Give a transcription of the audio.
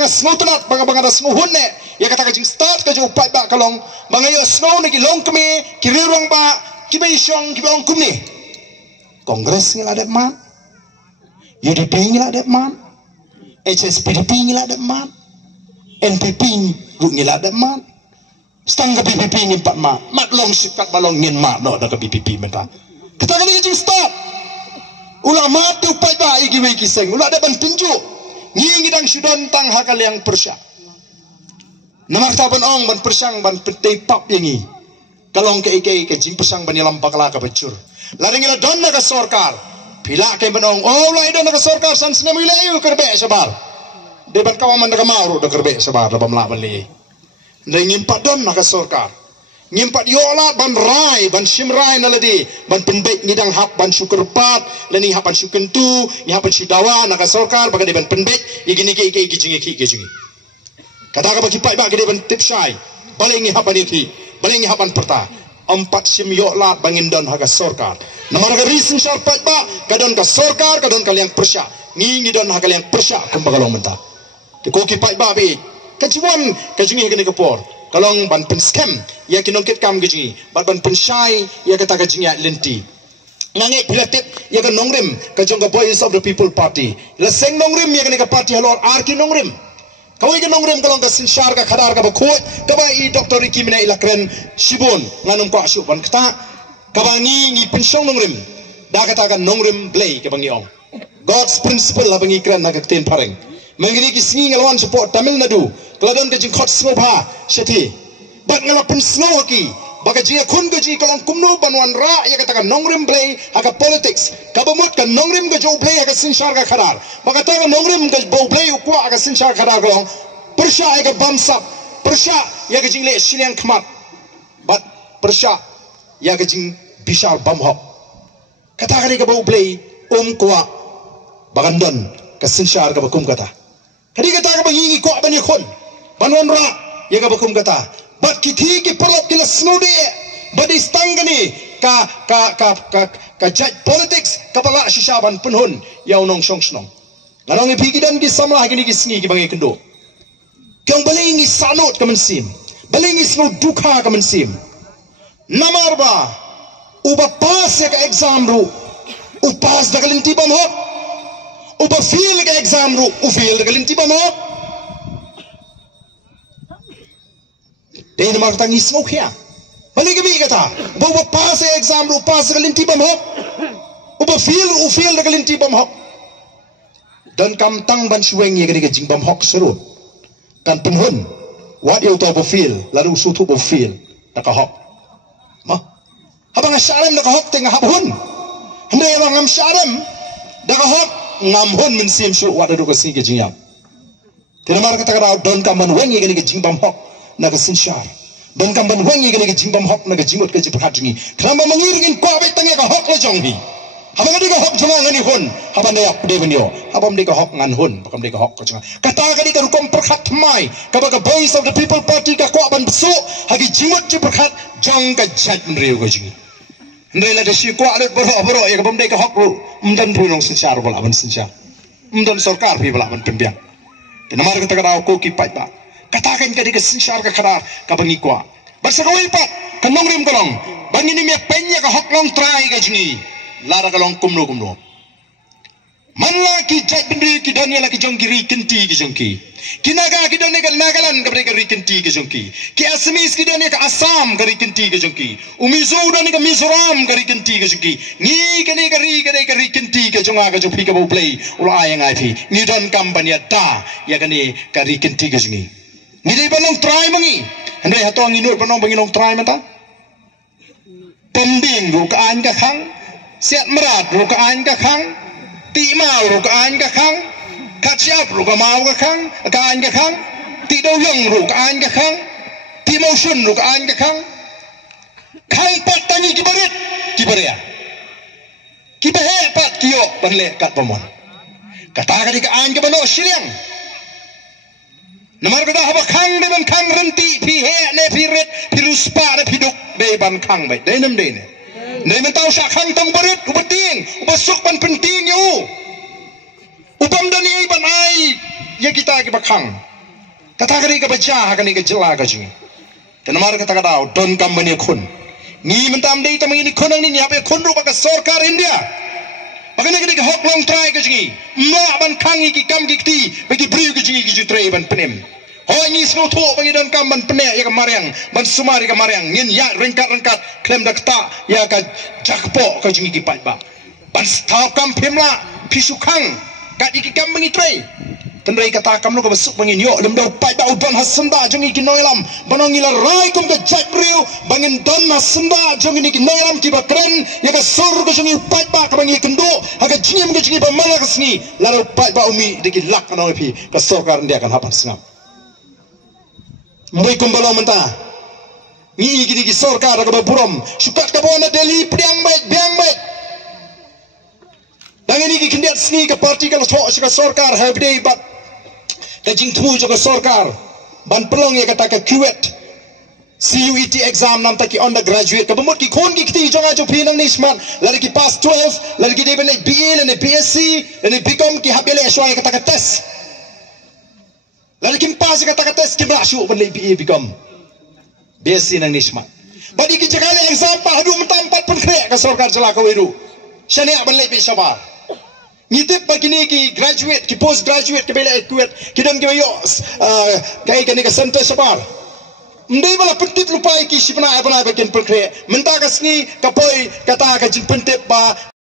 banga snow tunat banga da snow hunne ya kata ka jing start ka jo upai ba kalong banga yo snow ni ki long kme ki rirong ba ki bai shong ki bang kumni kongres ngila de man UDP ngila de man HSPDP ngila de man NPP ngila de man stang ka BPP ngimpat ma mat long sikat balong ngin ma no da ka BPP menta kita ka jing start ulama tu upai ba igi wi kiseng ula de ban tunjuk ngi ngidang sudon tang hakal yang persya namak ta ban ong ban persang ban petei pap yangi kalong ke ike ke jing persang ban yalam pakala ka becur laring ila don na ka sorkar pila ke ban ong oh la idon na ka sorkar san sna mile yu kerbe sabar de ban kawaman da ka maru da kerbe sabar da bam la bali ndai ngimpat don na ka sorkar ngimpat yola ban rai ban simrai naladi ban pendek ngidang hap ban syukur pat lani hapan syukur tu ni hapan sidawa naka sorkar baga de ban pendek igini ke ike jingi kata ka bagi pai ba gede ban tipsai balengi hapan iki balengi hapan perta empat sim yola bangin don haga sorkar namar ga risin syar pai ba kadon ka sorkar kadon kaliang persya ngi don haga liang persya kumbagalong menta te ko ki pai ba be kajiwan kajingi gene kapor kalong ban pen scam ya kinongkit kam gaji ban pen shai ya kata gaji ya lenti ngange pilatet ya kan nongrim ka jong voice of the people party la seng nongrim ya kan ka party halor ar ki nongrim kawai ka nongrim kalong ka sinshar ka khadar ka bakhot ka ba I dr Ricky mina ilakren shibon nganong ko asu ban kata ka bangi ngi pensyong nongrim da kata ka nongrim blay ka bangi ong God's principle la bangi kran na ka ten pareng mangini ki singi ngalwan support Tamil Nadu keladon ke jing khot snow ba sethi bat ngalapun snow ki baga jinga khun ke ji kalong kumno banwan ra ya kata nongrim play aka politics kabamut ka nongrim ke jo play aka sinshar ka khadar baga ta nongrim ke bo play ukwa aka sinshar khadar kalong persya aka bamsap persya ya ke jing le siliang khmat bat persya ya ke jing bishal bamhop kata ka bo play kwa bagandon ka sinshar ka bakum kata kadi kata ka bangi ko bani khon banwan ra ya ka bakum kata bat kiti ki perot kila snude badi stangani ka judge politics kapala shishaban punhun yaw nong song snong ngarong ipigi dan ki samla kini ki sngi ki bangi kendo kyong balingi sanot ka mensim balingi snu dukha ka mensim namar ba uba pas ya ka exam ru upas da kalinti bam hok uba fail ka exam ru ufail da kalinti bam hok Dahil naman katang ismo kaya. Balik kami kata. Bawa pas exam ru pas kalinti bam hok. Uba fail da kalinti bam hok. Dan kam tang ban suweng ya kani jing bam hok serut. Kan penhun. Wat eu to bo fail lalu sutu bo fail da ka hok. Ma. Habang asyarem da ka hok tengah habhun. Hendak abang ngam syarem da ka hok ngam hun mensim su wat da ka sing ke jingyam. Tinamar kata kata don kam ban weng ya kani jing bam hok. Naga sinshar dan kamban wangi gani ke jimbam hok naga jimot ke jiphat jingi kramba mangiringin ko abet tanga ka hok le jonghi habang de ka hok jonga ngani hon habang de ap de benyo habang de ka hok ngan hon bakam de ka hok jonga kata kali ka rukom perkhat mai ka baga voice of the people party ka ko ban so hagi jimot ji perkhat jong ka jat mriu ka jingi ndela de si ko alut boro ya ka bam de ka hok ru mdan pulong sinshar bala ban sinshar mdan sarkar pi bala ban pembiang tinamar kata ka ko ki pai ba katakan ka di ka sinshar ka khadar ka bangi kwa barsa ka wipat ka nongrim kalong bangi ni me penya ka hoklong try ka jingi lara kalong kumno manla ki jat bindri ki donya la ki jongki kenti ki jongki kinaga ki donya ka nagalan ka ri kenti ki jongki ki asmis ki donya ka assam ka ri kenti ki jongki umizo donya ka mizoram ka ri kenti ki jongki ni ka ri kenti ka jonga ka jopi ka bo play ula ayang ai phi ni don kampanya ta ya ka ri kenti ki jongki Nidai banong try mangi. Handai hato ang inur banong banginong try mata. Pembing ru kaan ka khang. Siat merat ru kaan ka khang. Ti mau ru kaan ka khang. Katsiap ru ka mau ka khang. Kaan ka khang. Ti dau yang ru kaan ka khang. Ti mau sun ru kaan ka khang. Khang pat tangi kibarit. Kibaria. Kibahe pat kiyo panle kat pamon. Kata ka di kaan ka bano siliang. Namar kada haba khang de ban khang renti phi he ne phi ret phi ruspa ne phi duk de ban khang bai de nam de ne ne men tau sa khang tong barit ubating ubasuk ban penting yu ubam dan ai ban ai ya kita ki ba khang kata kani ka baca kani ka jela ka jingi kenamar kata kata don company khun ni mentam dei tamang ini khun ni apa khun ru ka sarkar India makanya kini ka hok long try ka jingi ma ban khangi ki kam ki ti bagi bri ka jingi ki jutre ban penem ho ni sno tho bagi don kam ban pene ya ka mariang ban sumari ka mariang ngin ya rengkat klem dakta ya ka jakpo ka jingi ki pai ba ban stop kam phimla pisukang kat iki kam mengitre tendai kata kam lo ka besuk bangin yo lem do pai ba udon hasamba jongi ki noilam banongi la rai kum ka jakriu bangin don hasamba jongi ki noilam ki ba kren ya ka sur ka jongi pai ba ka bangi kendo aga jingim ka jingi ba mala ka sni la ro pai ba umi diki lak no pi ka sarkar dia kan hapas ngam mai kum balo menta ni gidi ki sarkar ka ba buram sukat ka bona Delhi priang baik dan ini kindiat seni ke parti kalau sok sarkar habdei bat kajing temu juga sarkar ban pelong ya kata ke Kuwait CUET exam nam taki undergraduate ke bemut ki khon ki kti jonga jo pinang ni smart lari ki pass 12 lari ki deben BA lani BSc lani BCom ki habele aswai kata ke test lari ki pass kata ke test ki masuk ban BA BCom BSc nang ni smart bagi ki jagale exam pa hadu mentam 4 pun krek ke sarkar jela ka wiru syania ban lebi sabar ngitip begini ki graduate ki post graduate ki bela Kuwait ki dan ki yo kai kani ka center sabar ndai bala pentit lupai ki sipna apana bakin perkre menta kasni kapoi kata ka jing pentip ba